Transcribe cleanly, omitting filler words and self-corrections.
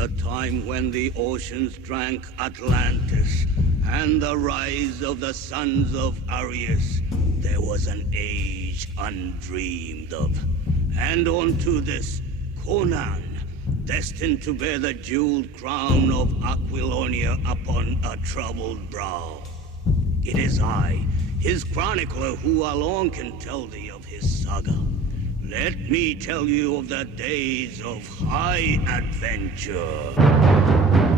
the time when the oceans drank Atlantis, and the rise of the sons of Arius, there was an age undreamed of. And unto this, Conan, destined to bear the jeweled crown of Aquilonia upon a troubled brow. It is I, his chronicler, who alone can tell thee of his saga. Let me tell you of the days of high adventure.